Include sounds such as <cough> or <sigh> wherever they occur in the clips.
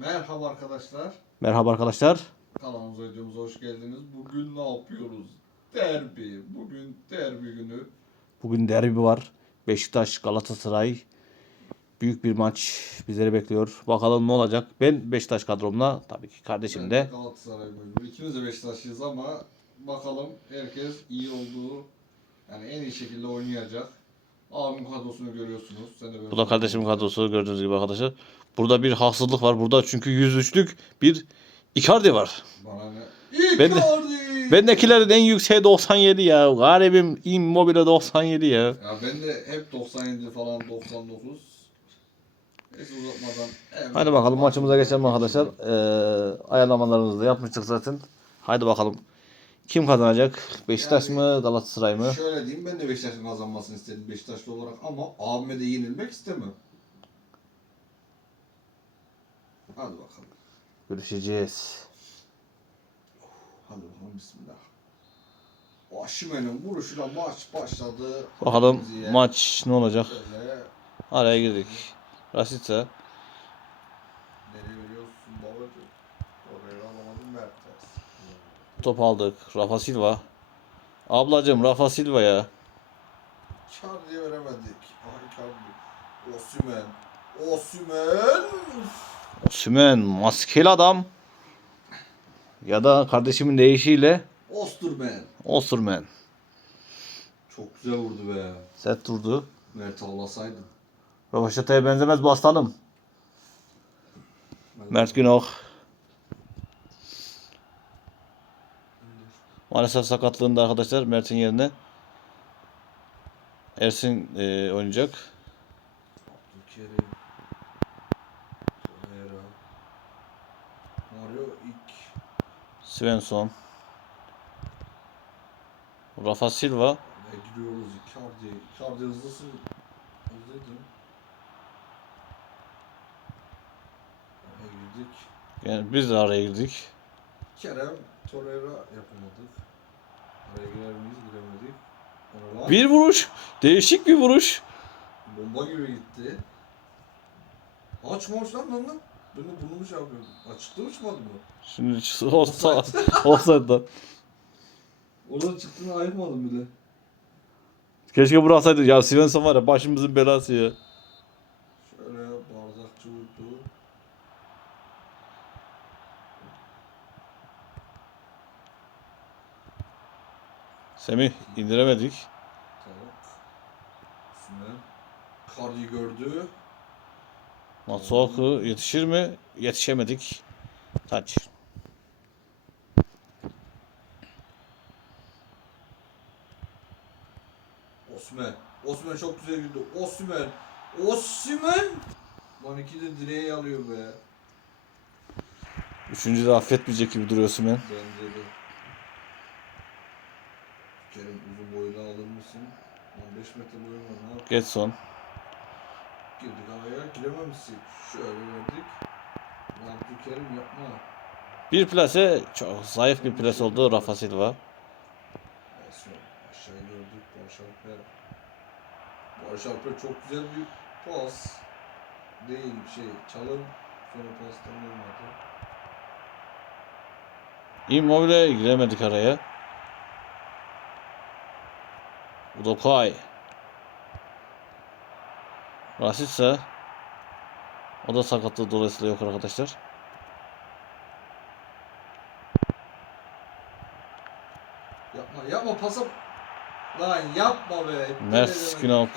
Merhaba arkadaşlar. Merhaba arkadaşlar. Kanalımıza videomuza hoş geldiniz. Bugün ne yapıyoruz? Derbi. Bugün derbi günü. Bugün derbi var. Beşiktaş Galatasaray. Büyük bir maç bizleri bekliyor. Bakalım ne olacak. Ben Beşiktaş kadromla tabii ki kardeşim Ben de. Galatasaray mecbur. İkimiz de Beşiktaşlıyız ama bakalım herkes iyi olduğu yani en iyi şekilde oynayacak. Abim kadrosunu görüyorsunuz. Sen de böyle Bu da kardeşimin kadrosu gördüğünüz gibi arkadaşlar. Burada bir haksızlık var. Burada çünkü 103'lük bir Icardi var. Bana ne? Ben de- Icardi! Bendekilerin en yükseği 97 ya. Garibim Immobile 97 ya. Ya ben de hep 97 falan 99. Neyse uzatmadan. hemen- Hadi bakalım maçımıza geçelim arkadaşlar. Ee, ayarlamalarımızı da yapmıştık zaten. Haydi bakalım. Kim kazanacak? Beşiktaş Yani- mı Galatasaray mı? Şöyle diyeyim ben de Beşiktaş'ın kazanmasını istedim Beşiktaşlı olarak ama abime de yenilmek istemem. Hadi bakalım. Görüşeceğiz. Hadi bakalım bismillah. Oşimen'in vuruşuyla maç başladı. Bakalım maç ne olacak? Araya girdik. Rasitsa. Top aldık. Rafa Silva. Ablacım Rafa Silva ya. Icardi'ye veremedik. Ah Icardi. Osimhen. Osimhen. Sümen maskeli adam. Ya da kardeşimin deyişiyle Osterman. Osurmen. Çok güzel vurdu be. Set durdu. Mert avlasaydın. Rövaşata'ya benzemez bu aslanım. Mert Günok. Maalesef sakatlığında arkadaşlar Mert'in yerine Ersin e, oynayacak. Abdülkerim. Torreira. Mario ilk. Svensson. Rafa Silva. Ve giriyoruz Icardi. Icardi hızlısın. Hızlıydın. Oraya girdik. Yani biz de araya girdik. Kerem, Torreira yapamadık. Giremedik. Ona. Bir vuruş. Değişik bir vuruş. Bomba gibi gitti. Açmamış lan lan lan. Ben de bunu mu şey yapıyorum? Açıkta uçmadı mı? Şimdi offside. Offside'dan. <laughs> Oradan çıktığını ayırmadım bile. Keşke bıraksaydı. Ya Svensson var ya başımızın belası ya. Şöyle bardakçı vurdu. Semih indiremedik. Tamam. Üstüne. Kardi gördü. Matsuaku yetişir mi? Yetişemedik. Taç. Osman. Osman çok güzel girdi. Osman. Osman. Lan iki de direğe alıyor be. Üçüncü de affetmeyecek gibi duruyorsun ben. Bence de. Kerem uzun boyunu alır mısın? 15 metre boyun var ne yap? Getson. Girdik havaya girememişsin. Şöyle verdik. Lan Kerem yapma. Bir plase çok zayıf bir plase oldu Rafa Silva. Aşağıya gördük Barış Alper. Barış Alper çok güzel bir pas. Değil şey çalım. Sonra pastan olmadı. Immobile giremedik araya. Udokay. Rasitsa. O da sakatlığı dolayısıyla yok arkadaşlar. Yapma yapma pasa. Lan yapma be. Neyse. Günok.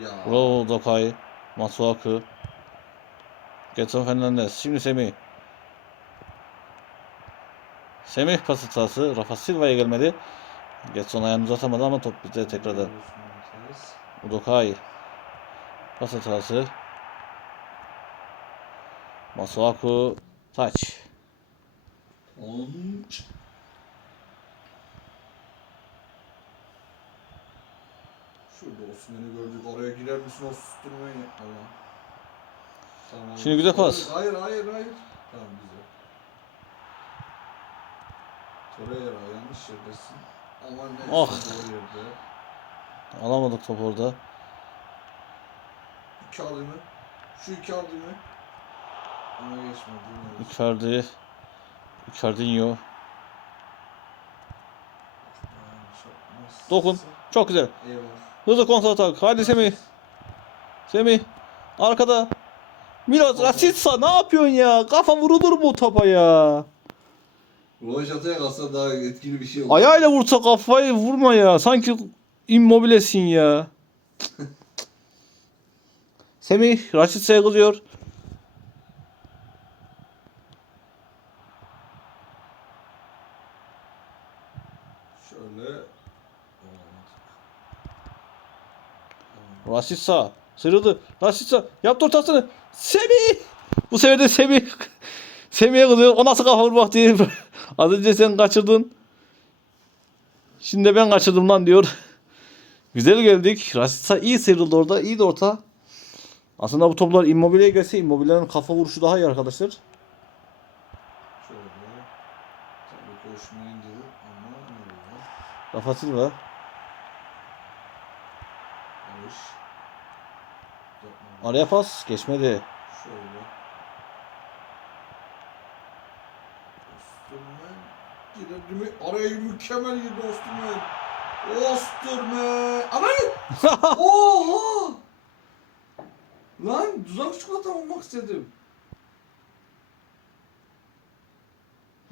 Ya. Udokay. Masuaku. Getson Fernandez. Şimdi Semih. Semih pas hatası. Rafa Silva'ya gelmedi. Getson ayağını uzatamadı ama top bizde tekrardan. Udokay. Pas hatası. Masuaku. Taç. On. Şurada Osman'ı gördük. Oraya girer misin o? Tamam. Tamam. Şimdi güzel pas. Hayır hayır hayır. Tamam güzel. Torreira yanlış yerdesin. Ama neyse Oh. doğru yerde. Alamadık topu orada. İki aldı mı? Şu iki aldı mı? Ona geçmedi. Icardi. Çok- Dokun. Çok güzel. Eyvah. Hızlı kontra atak. Hadi Semih. Semih. Arkada. Milos Rasitsa ne yapıyorsun ya? Kafa vurulur mu topa ya? Rojata'ya kalsa daha etkili bir şey olur. Ayağıyla vursa kafayı vurma ya. Sanki immobilesin ya. <laughs> Semih Rasitsa'ya kızıyor. Şöyle. Olamadık. Rasitsa sıyrıldı. Rasitsa yaptı ortasını. Semih. Bu sefer de Semih. <laughs> Semih'e kızıyor. O nasıl kafa vurmak diye. Az önce sen kaçırdın. Şimdi ben kaçırdım lan diyor. <laughs> Güzel geldik. Rasitsa iyi sıyrıldı orada. İyi de orta. Aslında bu toplar immobileye gelse immobilenin kafa vuruşu daha iyi arkadaşlar. Rafa Silva. Araya pas. Geçmedi. Şöyle. Osterman Araya mükemmel girdi Osterman. Osterman. Ananı! Oha! Lan tuzak çikolata olmak istedim.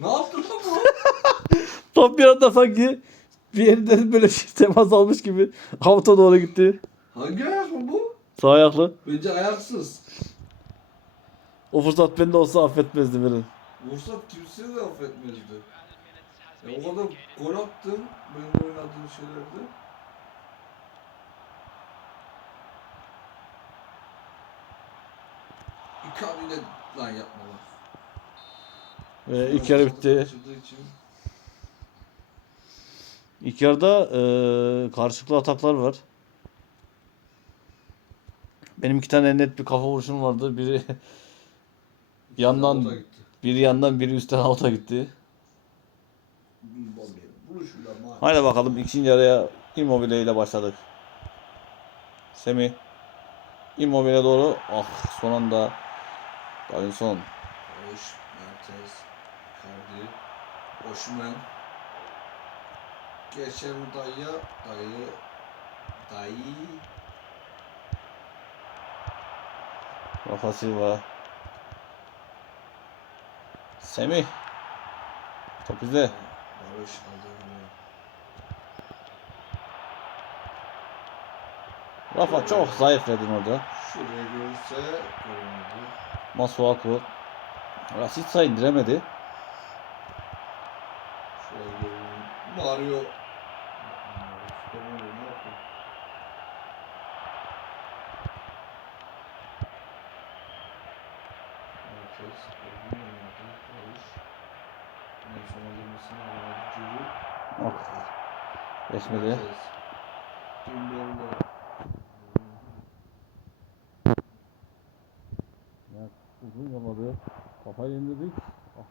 Ne yaptın lan bu? <laughs> Top bir anda sanki bir yerinden böyle bir temas almış gibi avuta doğru gitti. Hangi ayak mı bu? Sağ ayaklı. Bence ayaksız. O fırsat bende olsa affetmezdi beni. Vursat kimse de affetmezdi. Ya o kadar gol attın benim oynadığım şeylerde. Icardi ile lan yapma lan. Ve ilk yarı bitti. İlk yarıda eee karşılıklı ataklar var. Benim iki tane net bir kafa vuruşum vardı. Biri <laughs> yandan, biri yandan, biri üstten avuta gitti. Haydi bakalım ikinci yarıya Immobile ile başladık. Semih Immobile doğru. Ah son anda Davinson. Barış, Mertens, Icardi, Osimhen. Geçer mi dayıya? Dayı. Dayı. Rafa Silva. Semih. Top bizde. Barış bunu. Rafa çok zayıfledin orada. Şuraya görürse göremedi. Masuaku. Rasitsa indiremedi. Şuraya görüyorum. Mario ne yapıyor? Merkez. Oyun oynadı. Barış. En son alırmasını alamadı. Yok. Geçmedi. Evet, uzun yolladı. Kafayı indirdik. Ah,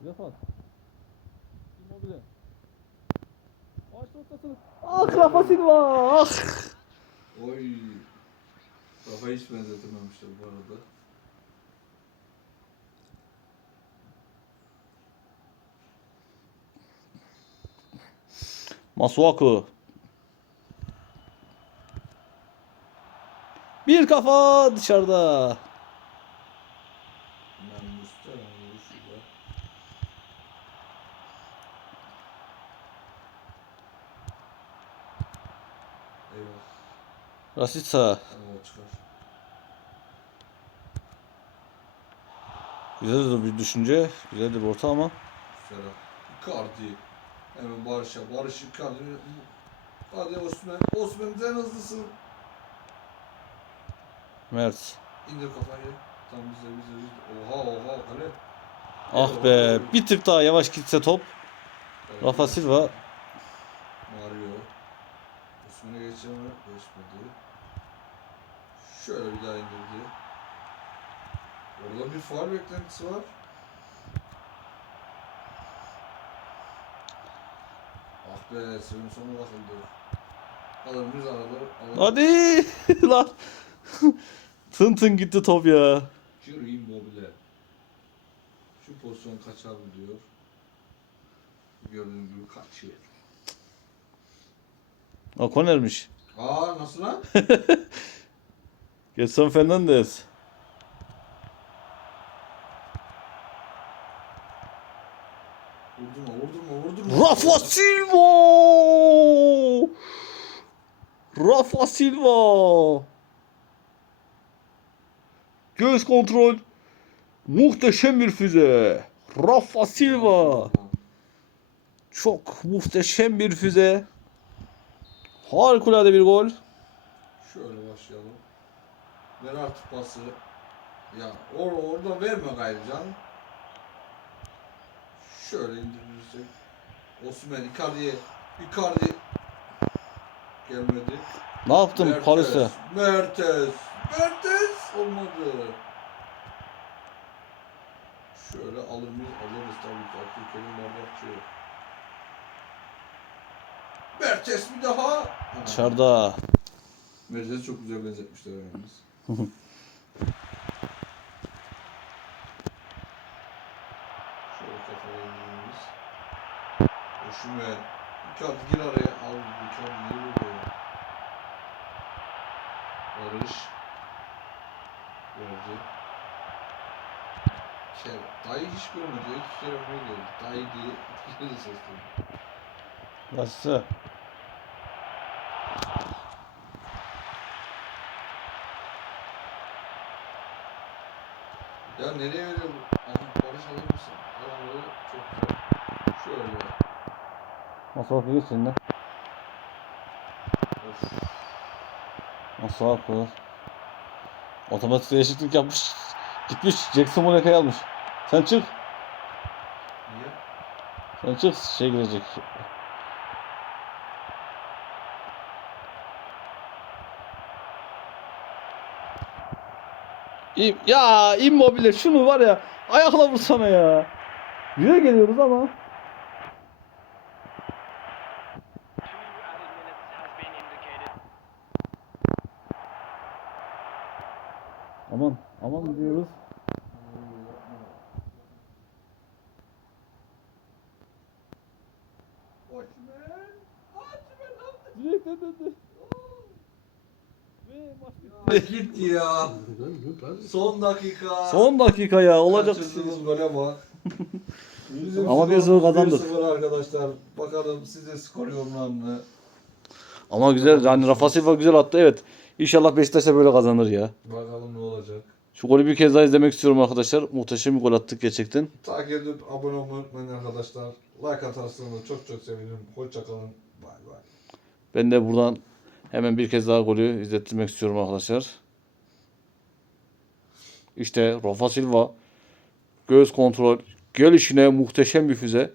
bir defa. Immobile. Açtı ortasını. Ah Rafa Silva. Ah. Oy. Kafa hiç benzetememişler bu arada. Masuaku. Bir kafa dışarıda. Rasitsa. Güzel de bir düşünce. Güzel de bir orta ama. Serap. Icardi. Hemen Barış'a. Barış Icardi. Hadi Osman. Osman sen hızlısın. Mert. İndir kafayı. Tam bize bize bize. Oha oha kale. Ah be. Bir tık daha yavaş gitse top. Rafa Silva. Mario. Osman'a geçeceğim? Geçmedi. Şöyle bir daha indirdi. Orada bir faul beklentisi var. Be Svensson'a bakıldı. Alır mıyız araları? Alır. Hadi <laughs> lan. <laughs> tın tın gitti top ya. Ciro Immobile. Şu pozisyon kaçar mı diyor. Gördüğünüz gibi kaçıyor. Ha Koner'miş. Aa nasıl lan? <laughs> Getson Fernandez. Vurdurma vurdurma vurdurma. Rafa Silva! Rafa Silva! Göz kontrol. Muhteşem bir füze. Rafa Silva. Çok muhteşem bir füze. Harikulade bir gol. Şöyle başlayalım. Ver artık pası. Ya or oradan verme gayrı canım. Şöyle indirirsek. Osman Icardi'ye. Icardi. Gelmedi. Ne yaptın Mertes, Paris'e? Mertes. Mertes. Olmadı. Şöyle alır mıyız? Alırız tabii ki. Abdülkerim Bardakçı. Mertes bir daha. Dışarıda. Mertes'i çok güzel benzetmişler yalnız. <laughs> Şöyle kafaya indiririz. Hoşuma. Icardi gir araya. Al Icardi niye vuruyor? Barış. Verdi. Şey, dayı hiç görmedi. İki kere buraya geldi. Dayı diye iki kere de seslendi. Nasıl? Ya nereye veriyor bu? Aha Barış alır mısın? Al çok güzel. Şöyle. Nasıl yapıyor şimdi? Nasıl yapıyor? Otomatik değişiklik yapmış. Gitmiş. Jackson Muleka'yı almış. Sen çık. Niye? Sen çık. Şey girecek. İm ya immobile şunu var ya ayakla vursana ya. Yüze geliyoruz ama. Aman aman diyoruz. Direkten döndü. Git ya. Son dakika. Son dakika ya olacak. Kaçırdığımız gole bak. <laughs> Ama bir sıfır kazandık. 1-0 arkadaşlar. Bakalım size skor yorumlarını. Ama güzel yani Rafa Silva güzel attı evet. İnşallah Beşiktaş da böyle kazanır ya. Bakalım ne olacak. Şu golü bir kez daha izlemek istiyorum arkadaşlar. Muhteşem bir gol attık gerçekten. Takip edip abone olmayı unutmayın arkadaşlar. Like atarsanız çok çok sevinirim. Hoşça kalın. Bay bay. Ben de buradan hemen bir kez daha golü izlettirmek istiyorum arkadaşlar. İşte Rafa Silva göz kontrol, gelişine muhteşem bir füze.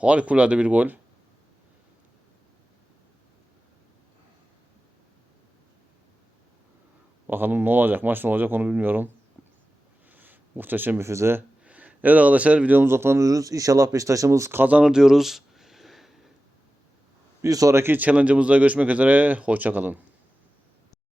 Harikulade bir gol. Bakalım ne olacak, maç ne olacak onu bilmiyorum. Muhteşem bir füze. Evet arkadaşlar videomuzu sonlandırıyoruz. İnşallah Beşiktaş'ımız kazanır diyoruz. Bir sonraki challenge'ımızda görüşmek üzere. Hoşçakalın.